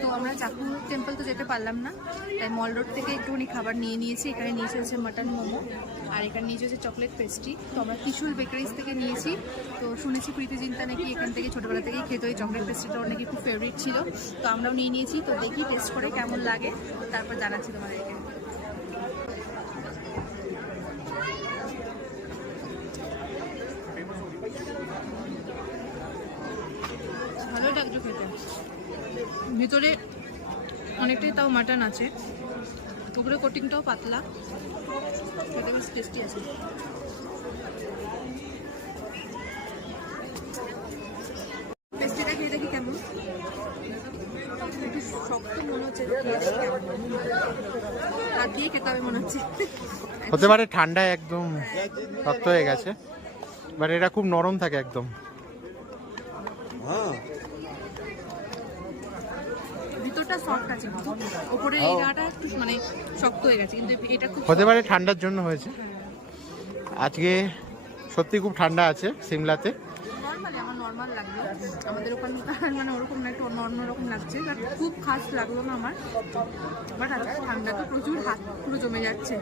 তো আমরা চাকু টেম্পল তো যেতে পারলাম না, তাই মল রোড থেকে একটুখানি খাবার নিয়ে নিয়েছি। এখানে নিয়েছে হচ্ছে মাটন মোমো, আর এখানে নিয়েছে হচ্ছে চকলেট পেস্ট্রি। তো আমরা ত্রিশুল বেকারিজ থেকে নিয়েছি। তো শুনেছি প্রীতি জিন্তা নাকি এখান থেকে ছোটোবেলা থেকেই খেতে, ওই চকলেট পেস্ট্রিটা ওর নাকি খুব ফেভারিট ছিল। তো আমরাও নিয়ে নিয়েছি। তো দেখি টেস্ট করে কেমন লাগে, তারপর জানাচ্ছি তোমাদেরকে। ভালোই লাগছে খেতে, ভিতরে অনেকটাই তাও মাটন আছে, উপরে কোটিংটাও পাতলা, খেতে বেশ টেস্টি আছে। পেস্ট্রিটা খেয়ে দেখি কেমন, একটু শক্ত মনে হচ্ছে, হাত দিয়ে খেতে হবে মনে হচ্ছে। হতে পারে ঠান্ডায় একদম শক্ত হয়ে গেছে, বাট এটা খুব নরম থাকে একদম। ভিতরটা সফট আছে, উপরে এইটা একটু মানে শক্ত হয়ে গেছে, কিন্তু এটা খুব হতে পারে ঠান্ডার জন্য হয়েছে। আজকে সত্যি খুব ঠান্ডা আছে সিমলাতে। নর্মালি আমার নর্মাল লাগলো, আমাদের ওখানে মানে ওরকম না, একটু অন্যরকম লাগছে, বাট খুব খাস লাগলো না আমার। বাট আজকে ঠান্ডা তো প্রচুর, হাত পুরো জমে যাচ্ছে।